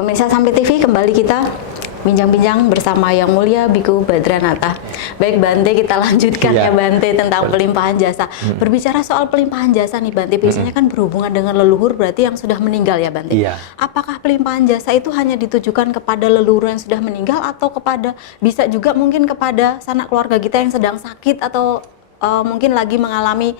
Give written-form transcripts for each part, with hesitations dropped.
pemirsa Sampai TV, kembali kita bincang-bincang bersama Yang Mulia Biku Badranata. Baik Bante, kita lanjutkan ya Bante tentang pelimpahan jasa. Berbicara soal pelimpahan jasa nih Bante, biasanya kan berhubungan dengan leluhur, berarti yang sudah meninggal ya Bante. Apakah pelimpahan jasa itu hanya ditujukan kepada leluhur yang sudah meninggal, atau kepada, bisa juga mungkin kepada sanak keluarga kita yang sedang sakit, atau mungkin lagi mengalami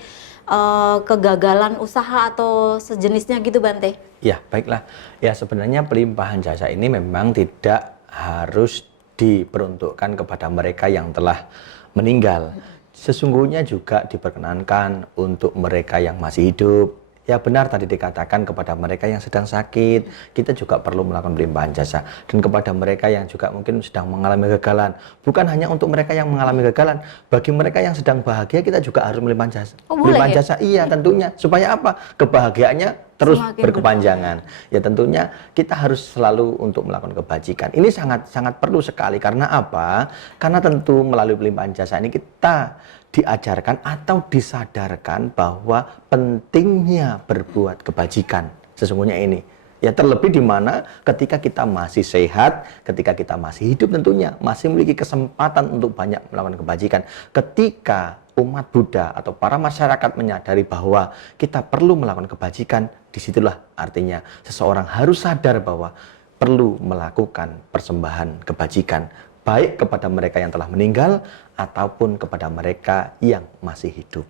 kegagalan usaha atau sejenisnya gitu Bante? Ya, baiklah. Ya, sebenarnya pelimpahan jasa ini memang tidak harus diperuntukkan kepada mereka yang telah meninggal. Sesungguhnya juga diperkenankan untuk mereka yang masih hidup. Ya benar tadi dikatakan, kepada mereka yang sedang sakit, kita juga perlu melakukan pelimpahan jasa. Dan kepada mereka yang juga mungkin sedang mengalami kegagalan. Bukan hanya untuk mereka yang mengalami kegagalan, bagi mereka yang sedang bahagia kita juga harus melimpahan jasa. Pelimpahan jasa, iya tentunya. Supaya apa? Kebahagiaannya terus berkepanjangan. Ya tentunya kita harus selalu untuk melakukan kebajikan. Ini sangat perlu sekali. Karena apa? Karena tentu melalui pelimpahan jasa ini kita diajarkan atau disadarkan bahwa pentingnya berbuat kebajikan. Sesungguhnya ini. Ya terlebih di mana ketika kita masih sehat, ketika kita masih hidup tentunya, masih memiliki kesempatan untuk banyak melakukan kebajikan. Ketika umat Buddha atau para masyarakat menyadari bahwa kita perlu melakukan kebajikan, disitulah artinya seseorang harus sadar bahwa perlu melakukan persembahan kebajikan, baik kepada mereka yang telah meninggal ataupun kepada mereka yang masih hidup.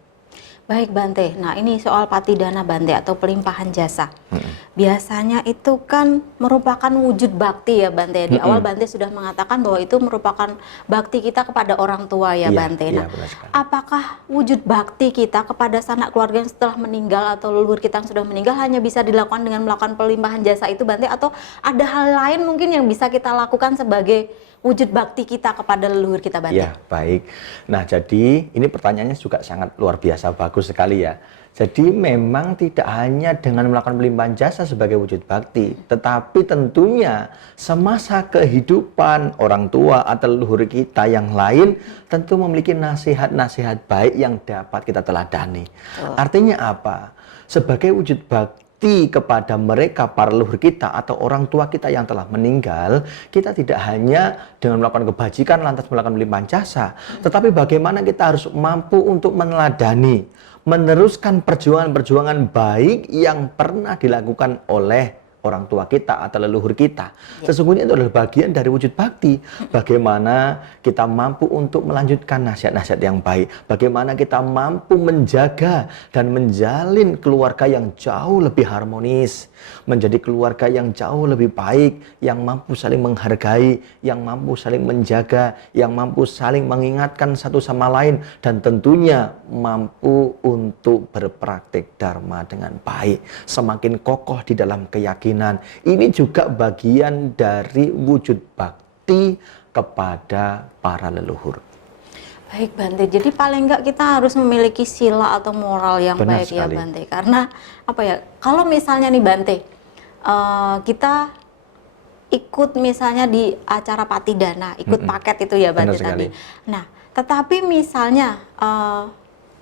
Baik Bante, nah ini soal patidana Bante atau pelimpahan jasa. Biasanya itu kan merupakan wujud bakti ya Bante. Di awal Bante sudah mengatakan bahwa itu merupakan bakti kita kepada orang tua ya Bante. Nah, apakah wujud bakti kita kepada sanak keluarga yang setelah meninggal atau leluhur kita yang sudah meninggal hanya bisa dilakukan dengan melakukan pelimpahan jasa itu Bante? Atau ada hal lain mungkin yang bisa kita lakukan sebagai wujud bakti kita kepada leluhur kita Bante? Ya, baik. Nah, jadi ini pertanyaannya juga sangat luar biasa, bagus sekali ya. Jadi memang tidak hanya dengan melakukan pelimpahan jasa sebagai wujud bakti, tetapi tentunya semasa kehidupan orang tua atau leluhur kita yang lain tentu memiliki nasihat-nasihat baik yang dapat kita teladani. Artinya apa? Sebagai wujud bakti kepada mereka, para leluhur kita atau orang tua kita yang telah meninggal, kita tidak hanya dengan melakukan kebajikan lantas melakukan pelimpahan jasa, tetapi bagaimana kita harus mampu untuk meneladani, meneruskan perjuangan-perjuangan baik yang pernah dilakukan oleh orang tua kita atau leluhur kita. Sesungguhnya itu adalah bagian dari wujud bakti. Bagaimana kita mampu untuk melanjutkan nasihat-nasihat yang baik. Bagaimana kita mampu menjaga dan menjalin keluarga yang jauh lebih harmonis. Menjadi keluarga yang jauh lebih baik, yang mampu saling menghargai, yang mampu saling menjaga, yang mampu saling mengingatkan satu sama lain, dan tentunya mampu untuk berpraktik dharma dengan baik, semakin kokoh di dalam keyakinan. Ini juga bagian dari wujud bakti kepada para leluhur. Baik Bante, jadi paling enggak kita harus memiliki sila atau moral yang baik ya Bante. Karena apa ya, kalau misalnya nih Bante, kita ikut misalnya di acara patidana, ikut paket itu ya Bante tadi. Nah, tetapi misalnya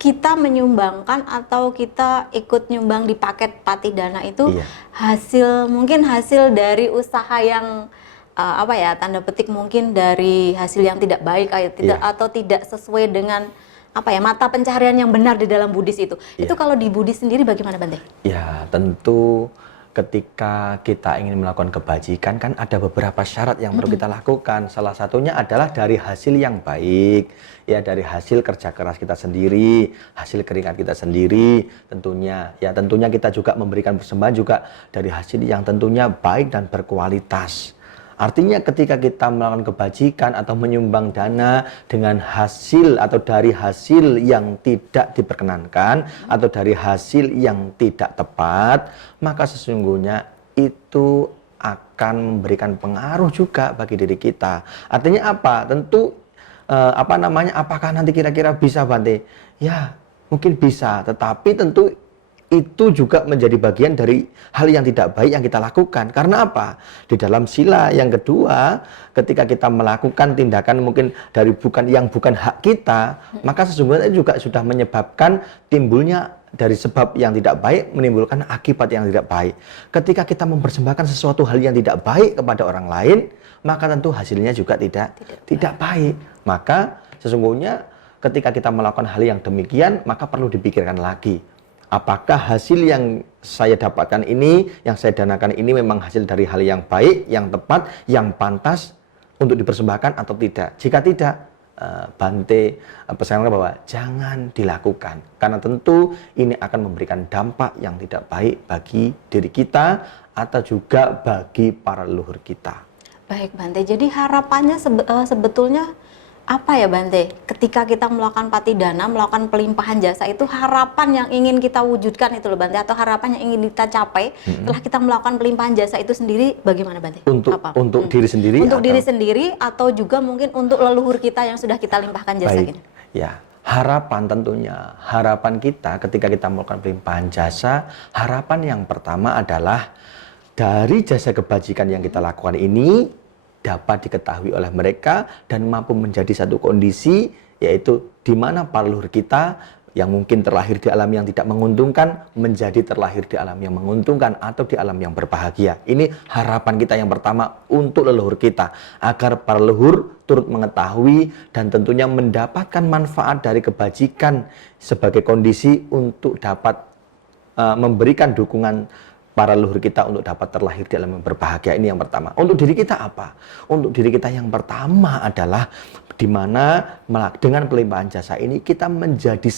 kita menyumbangkan atau kita ikut nyumbang di paket patidana itu mungkin hasil dari usaha yang apa ya, tanda petik mungkin dari hasil yang tidak baik atau tidak sesuai dengan apa ya, mata pencaharian yang benar di dalam Buddhis itu. Itu kalau di Buddhis sendiri bagaimana Bante? Ya, tentu ketika kita ingin melakukan kebajikan kan ada beberapa syarat yang perlu kita lakukan. Salah satunya adalah dari hasil yang baik, ya dari hasil kerja keras kita sendiri, hasil keringat kita sendiri tentunya. Ya tentunya kita juga memberikan persembahan juga dari hasil yang tentunya baik dan berkualitas. Artinya ketika kita melakukan kebajikan atau menyumbang dana dengan hasil atau dari hasil yang tidak diperkenankan atau dari hasil yang tidak tepat, maka sesungguhnya itu akan memberikan pengaruh juga bagi diri kita. Artinya apa? Tentu apakah nanti kira-kira bisa Bante? Ya, mungkin bisa, tetapi tentu itu juga menjadi bagian dari hal yang tidak baik yang kita lakukan. Karena apa? Di dalam sila yang kedua, ketika kita melakukan tindakan mungkin dari bukan hak kita, maka sesungguhnya juga sudah menyebabkan timbulnya dari sebab yang tidak baik menimbulkan akibat yang tidak baik. Ketika kita mempersembahkan sesuatu hal yang tidak baik kepada orang lain, maka tentu hasilnya juga tidak baik. Maka sesungguhnya ketika kita melakukan hal yang demikian, maka perlu dipikirkan lagi. Apakah hasil yang saya dapatkan ini, yang saya danakan ini memang hasil dari hal yang baik, yang tepat, yang pantas untuk dipersembahkan atau tidak. Jika tidak, Bante pesankan bahwa jangan dilakukan, karena tentu ini akan memberikan dampak yang tidak baik bagi diri kita atau juga bagi para leluhur kita. Baik Bante, jadi harapannya sebetulnya apa ya Bante? Ketika kita melakukan patidana, melakukan pelimpahan jasa, itu harapan yang ingin kita wujudkan itu loh Bante, atau harapan yang ingin kita capai setelah kita melakukan pelimpahan jasa itu sendiri, bagaimana Bante? Untuk diri sendiri? Untuk diri sendiri atau juga mungkin untuk leluhur kita yang sudah kita limpahkan jasa ini? Ya, harapan tentunya, harapan kita ketika kita melakukan pelimpahan jasa, harapan yang pertama adalah dari jasa kebajikan yang kita lakukan ini dapat diketahui oleh mereka dan mampu menjadi satu kondisi, yaitu di mana para leluhur kita yang mungkin terlahir di alam yang tidak menguntungkan menjadi terlahir di alam yang menguntungkan atau di alam yang berbahagia. Ini harapan kita yang pertama untuk leluhur kita, agar para leluhur turut mengetahui dan tentunya mendapatkan manfaat dari kebajikan sebagai kondisi untuk dapat memberikan dukungan para leluhur kita untuk dapat terlahir di alam yang berbahagia. Ini yang pertama. Untuk diri kita apa? Untuk diri kita yang pertama adalah di mana dengan pelimpahan jasa ini kita menjadi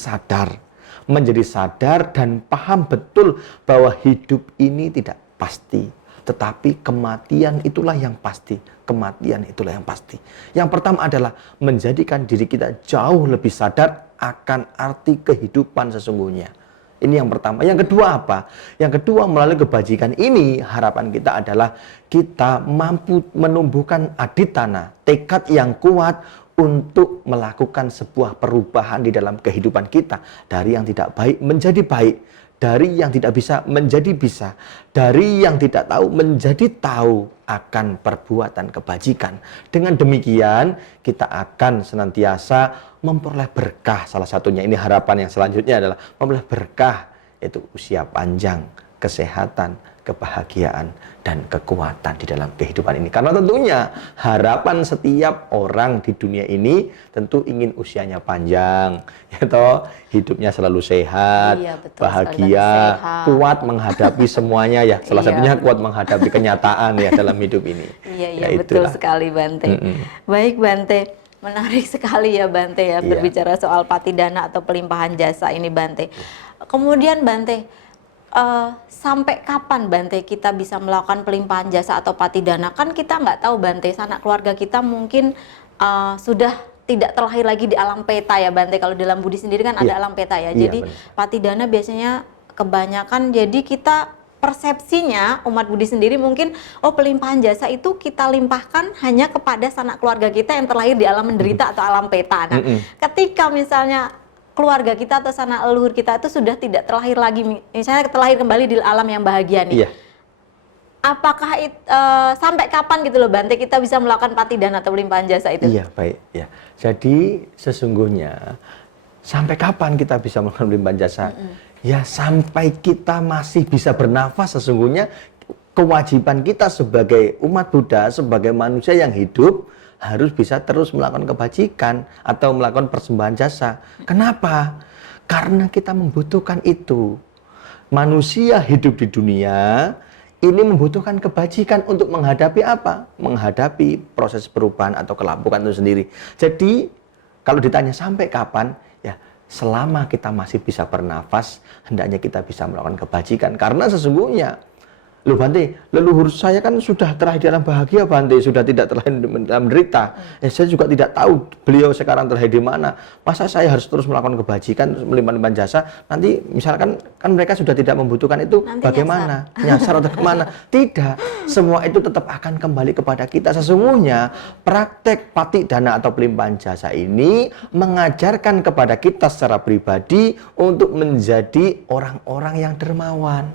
sadar dan paham betul bahwa hidup ini tidak pasti, tetapi kematian itulah yang pasti. Kematian itulah yang pasti. Yang pertama adalah menjadikan diri kita jauh lebih sadar akan arti kehidupan sesungguhnya. Ini yang pertama. Yang kedua apa? Yang kedua, melalui kebajikan ini, harapan kita adalah kita mampu menumbuhkan aditana, tekad yang kuat untuk melakukan sebuah perubahan di dalam kehidupan kita. Dari yang tidak baik menjadi baik. Dari yang tidak bisa menjadi bisa. Dari yang tidak tahu menjadi tahu akan perbuatan kebajikan. Dengan demikian, kita akan senantiasa memperoleh berkah. Salah satunya, ini harapan yang selanjutnya adalah memperoleh berkah, yaitu usia panjang, kesehatan, kebahagiaan, dan kekuatan di dalam kehidupan ini. Karena tentunya harapan setiap orang di dunia ini tentu ingin usianya panjang, yaitu hidupnya selalu sehat, bahagia, kuat menghadapi semuanya ya. Salah satunya kuat menghadapi kenyataan ya dalam hidup ini. Iya, betul sekali Bante. Baik Bante, menarik sekali ya Bante ya, berbicara soal patidana atau pelimpahan jasa ini Bante. Kemudian Bante, sampai kapan Bante kita bisa melakukan pelimpahan jasa atau patidana? Kan kita nggak tahu Bante, sanak keluarga kita mungkin sudah tidak terlahir lagi di alam peta ya Bante. Kalau dalam Budi sendiri kan ada alam peta ya. Jadi patidana biasanya kebanyakan, jadi kita persepsinya umat Budi sendiri mungkin pelimpahan jasa itu kita limpahkan hanya kepada sanak keluarga kita yang terlahir di alam menderita atau alam peta. Nah, ketika misalnya keluarga kita atau sanak leluhur kita itu sudah tidak terlahir lagi, misalnya terlahir kembali di alam yang bahagia nih. Apakah sampai kapan gitu loh Bante kita bisa melakukan patidana atau pelimpahan jasa itu? Iya, baik ya. Jadi sesungguhnya sampai kapan kita bisa melakukan pelimpahan jasa? Ya sampai kita masih bisa bernafas. Sesungguhnya kewajiban kita sebagai umat Buddha, sebagai manusia yang hidup, harus bisa terus melakukan kebajikan atau melakukan persembahan jasa. Kenapa? Karena kita membutuhkan itu. Manusia hidup di dunia ini membutuhkan kebajikan untuk menghadapi apa? Menghadapi proses perubahan atau kelampukan itu sendiri. Jadi kalau ditanya sampai kapan, ya selama kita masih bisa bernafas, hendaknya kita bisa melakukan kebajikan. Karena sesungguhnya, loh Bante, leluhur saya kan sudah terlahir dalam bahagia Bante, sudah tidak terlahir dalam derita. Saya juga tidak tahu beliau sekarang terlahir di mana. Masa saya harus terus melakukan kebajikan, melimpah-limpah jasa? Nanti misalkan kan mereka sudah tidak membutuhkan itu, nanti bagaimana? Nyasar atau kemana? Tidak, semua itu tetap akan kembali kepada kita. Sesungguhnya praktek patidana atau pelimpahan jasa ini mengajarkan kepada kita secara pribadi untuk menjadi orang-orang yang dermawan.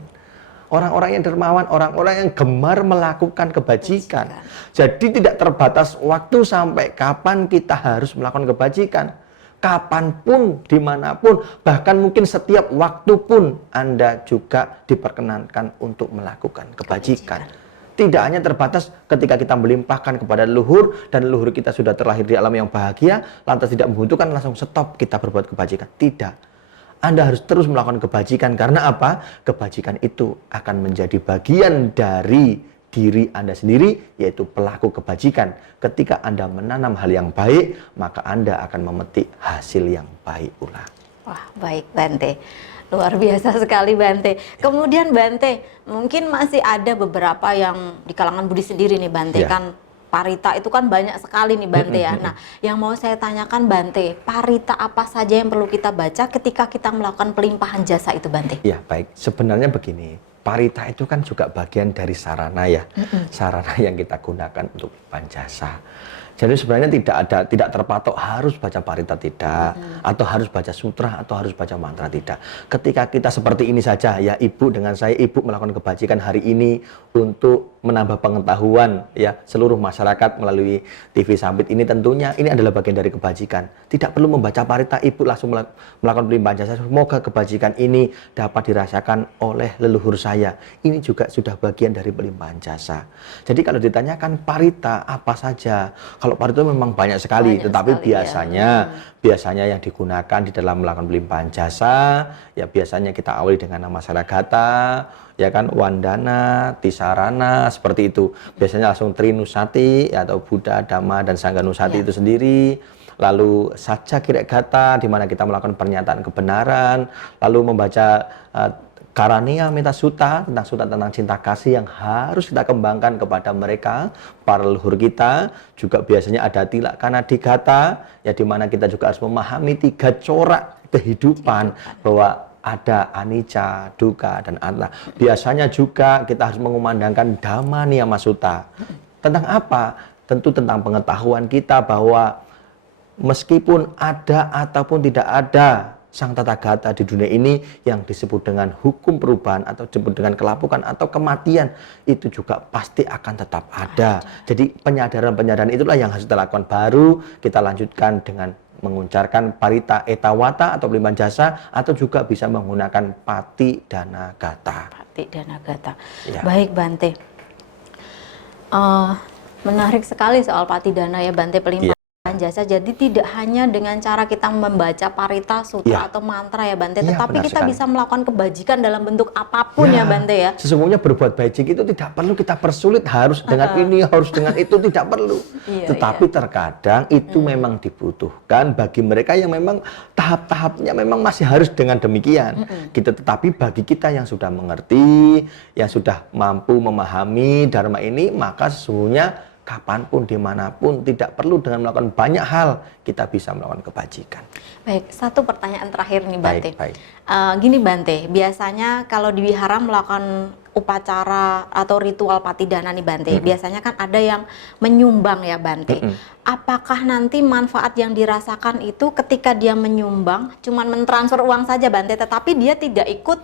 Orang-orang yang dermawan, orang-orang yang gemar melakukan kebajikan. Jadi tidak terbatas waktu sampai kapan kita harus melakukan kebajikan. kapanpun, dimanapun, bahkan mungkin setiap waktu pun Anda juga diperkenankan untuk melakukan kebajikan. Tidak hanya terbatas ketika kita melimpahkan kepada leluhur dan leluhur kita sudah terlahir di alam yang bahagia, lantas tidak membutuhkan langsung stop kita berbuat kebajikan. Tidak. Anda harus terus melakukan kebajikan karena apa? Kebajikan itu akan menjadi bagian dari diri Anda sendiri, yaitu pelaku kebajikan. Ketika Anda menanam hal yang baik, maka Anda akan memetik hasil yang baik pula. Wah, baik Bante. Luar biasa sekali Bante. Kemudian Bante, mungkin masih ada beberapa yang di kalangan Buddhis sendiri nih Bante, kan parita itu kan banyak sekali nih Bante ya. Nah, yang mau saya tanyakan Bante, parita apa saja yang perlu kita baca ketika kita melakukan pelimpahan jasa itu Bante? Ya, baik. Sebenarnya begini, parita itu kan juga bagian dari sarana ya. Sarana yang kita gunakan untuk pelimpahan jasa. Jadi sebenarnya tidak terpatok harus baca parita tidak, atau harus baca sutra, atau harus baca mantra tidak. Ketika kita seperti ini saja, ya ibu dengan saya, ibu melakukan kebajikan hari ini untuk menambah pengetahuan ya seluruh masyarakat melalui TV Sambit ini, tentunya ini adalah bagian dari kebajikan. Tidak perlu membaca parita, ibu langsung melakukan pelimpahan jasa. Semoga kebajikan ini dapat dirasakan oleh leluhur saya. Ini juga sudah bagian dari pelimpahan jasa. Jadi kalau ditanyakan parita apa saja, kalau parita memang banyak sekali, tetapi biasanya yang digunakan di dalam melakukan pelimpahan jasa, ya biasanya kita awali dengan nama Saragata, ya kan, Wandana, Tisarana, seperti itu. Biasanya langsung Trinusati ya, atau Buddha, Dhamma, dan Sangganusati itu sendiri. Lalu Saja Kiregata, di mana kita melakukan pernyataan kebenaran, lalu membaca Karania Metta Sutta, tentang cinta kasih yang harus kita kembangkan kepada mereka, para leluhur kita. Juga biasanya ada Tilakkhana Digata, ya di mana kita juga harus memahami 3 corak kehidupan, bahwa ada anicca, dukkha, dan anatta. Biasanya juga kita harus mengumandangkan Dhamma Niyama Sutta. Tentang apa? Tentu tentang pengetahuan kita bahwa meskipun ada ataupun tidak ada Sang Tathagata di dunia ini, yang disebut dengan hukum perubahan atau disebut dengan kelapukan atau kematian, itu juga pasti akan tetap ada. Jadi penyadaran-penyadaran itulah yang harus kita lakukan. Baru kita lanjutkan dengan mengucapkan parita etawata atau pelimpahan jasa, atau juga bisa menggunakan pati dana gata. Pati dana gata. Ya. Baik Bante. Menarik sekali soal pati dana ya Bante, pelimpahan jasa. Jadi tidak hanya dengan cara kita membaca parita, sutra, atau mantra ya Bante, tetapi kita bisa melakukan kebajikan dalam bentuk apapun ya Bante ya. Sesungguhnya berbuat baik itu tidak perlu kita persulit, harus dengan ini, harus dengan itu, tidak perlu. Tetapi terkadang itu memang dibutuhkan bagi mereka yang memang tahap-tahapnya memang masih harus dengan demikian. Tetapi bagi kita yang sudah mengerti, yang sudah mampu memahami Dharma ini, maka sesungguhnya kapanpun, dimanapun, tidak perlu dengan melakukan banyak hal, kita bisa melakukan kebajikan. Baik, satu pertanyaan terakhir nih Bante. Baik. Gini Bante, biasanya kalau di wihara melakukan upacara atau ritual patidana nih Bante, biasanya kan ada yang menyumbang ya Bante. Apakah nanti manfaat yang dirasakan itu ketika dia menyumbang, cuman mentransfer uang saja Bante, tetapi dia tidak ikut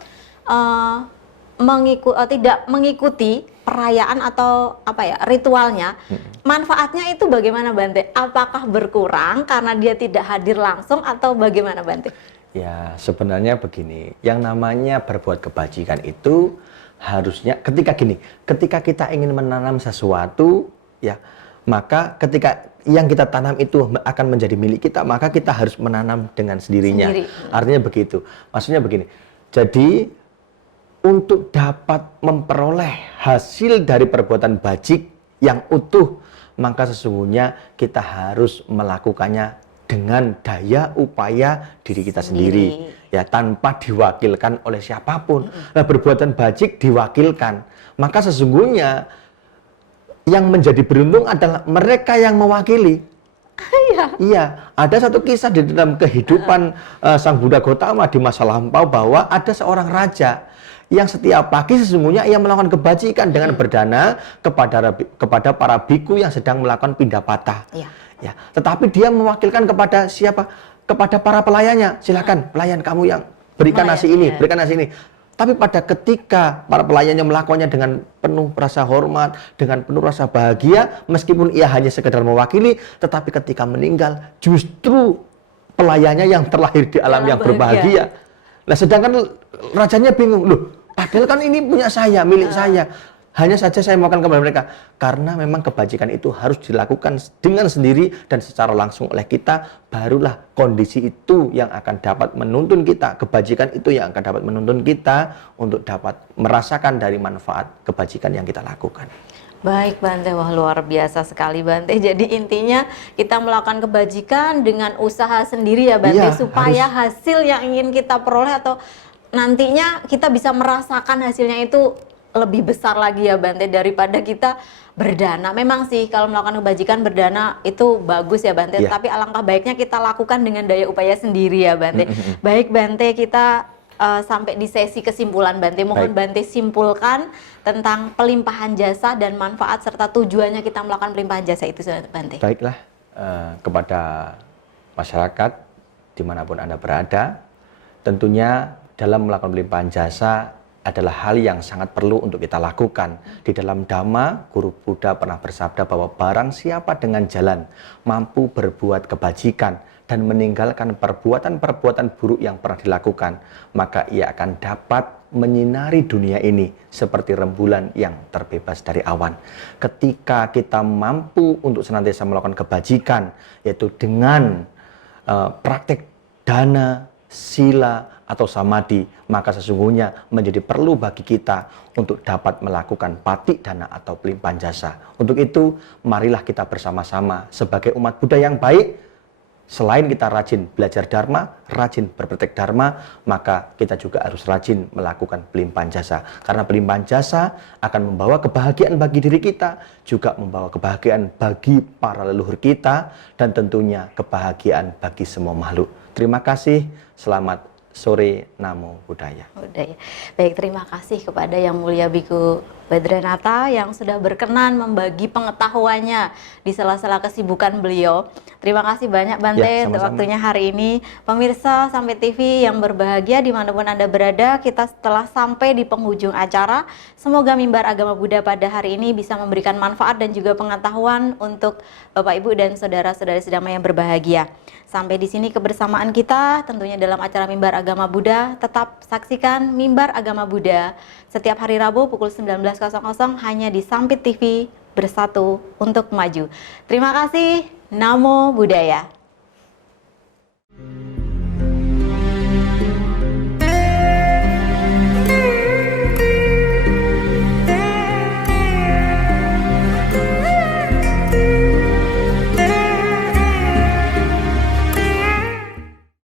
tidak mengikuti perayaan atau ritualnya, manfaatnya itu bagaimana Bante? Apakah berkurang karena dia tidak hadir langsung atau bagaimana Bante? Ya sebenarnya begini, yang namanya berbuat kebajikan itu harusnya ketika kita ingin menanam sesuatu, ya maka ketika yang kita tanam itu akan menjadi milik kita, maka kita harus menanam dengan sendirinya. Artinya begitu, maksudnya begini. Jadi untuk dapat memperoleh hasil dari perbuatan bajik yang utuh, maka sesungguhnya kita harus melakukannya dengan daya upaya diri kita sendiri, ya tanpa diwakilkan oleh siapapun. Nah, perbuatan bajik diwakilkan, maka sesungguhnya yang menjadi beruntung adalah mereka yang mewakili. Iya, ada satu kisah di dalam kehidupan Sang Buddha Gautama di masa lampau, bahwa ada seorang raja yang setiap pagi sesungguhnya ia melakukan kebajikan dengan berdana kepada para biku yang sedang melakukan pindapata. Ya, tetapi dia mewakilkan kepada siapa? Kepada para pelayannya. Silakan pelayan kamu yang berikan nasi ini, berikan nasi ini. Tapi pada ketika para pelayannya melakukannya dengan penuh rasa hormat, dengan penuh rasa bahagia, meskipun ia hanya sekedar mewakili, tetapi ketika meninggal justru pelayannya yang terlahir di alam yang berbahagia. Nah, sedangkan rajanya bingung, loh, padahal kan ini punya saya, milik saya. Hanya saja saya maukan kepada mereka. Karena memang kebajikan itu harus dilakukan dengan sendiri dan secara langsung oleh kita, barulah kondisi itu yang akan dapat menuntun kita. Kebajikan itu yang akan dapat menuntun kita untuk dapat merasakan dari manfaat kebajikan yang kita lakukan. Baik Bante, wah luar biasa sekali Bante. Jadi intinya kita melakukan kebajikan dengan usaha sendiri ya Bante, Iya, supaya hasil yang ingin kita peroleh atau nantinya kita bisa merasakan hasilnya itu lebih besar lagi ya Bante daripada kita berdana. Memang sih kalau melakukan kebajikan berdana itu bagus ya Bante, tapi alangkah baiknya kita lakukan dengan daya upaya sendiri ya Bante. Baik Bante, kita sampai di sesi kesimpulan Bante. Mohon Bante simpulkan tentang pelimpahan jasa dan manfaat serta tujuannya kita melakukan pelimpahan jasa itu Bante. Baiklah, kepada masyarakat dimanapun Anda berada, tentunya dalam melakukan pelimpahan jasa adalah hal yang sangat perlu untuk kita lakukan. Di dalam Dhamma, Guru Buddha pernah bersabda bahwa barang siapa dengan jalan mampu berbuat kebajikan dan meninggalkan perbuatan-perbuatan buruk yang pernah dilakukan, maka ia akan dapat menyinari dunia ini seperti rembulan yang terbebas dari awan. Ketika kita mampu untuk senantiasa melakukan kebajikan, yaitu dengan praktek dana, sila, atau samadhi, maka sesungguhnya menjadi perlu bagi kita untuk dapat melakukan patik dana atau pelimpahan jasa. Untuk itu, marilah kita bersama-sama sebagai umat Buddha yang baik, selain kita rajin belajar Dharma, rajin berpraktek Dharma, maka kita juga harus rajin melakukan pelimpahan jasa. Karena pelimpahan jasa akan membawa kebahagiaan bagi diri kita, juga membawa kebahagiaan bagi para leluhur kita, dan tentunya kebahagiaan bagi semua makhluk. Terima kasih, selamat sore, Namo Buddhaya. Baik, terima kasih kepada Yang Mulia Biku Badranata yang sudah berkenan membagi pengetahuannya di sela-sela kesibukan beliau. Terima kasih banyak Bante untuk waktunya hari ini. Pemirsa Sampai TV yang berbahagia dimanapun Anda berada, kita setelah sampai di penghujung acara. Semoga mimbar agama Buddha pada hari ini bisa memberikan manfaat dan juga pengetahuan untuk Bapak Ibu dan saudara-saudari sedama yang berbahagia. Sampai di sini kebersamaan kita tentunya dalam acara Mimbar Agama Buddha. Tetap saksikan Mimbar Agama Buddha setiap hari Rabu pukul 19.00 hanya di Sampit TV, bersatu untuk maju. Terima kasih. Namo Buddhaya.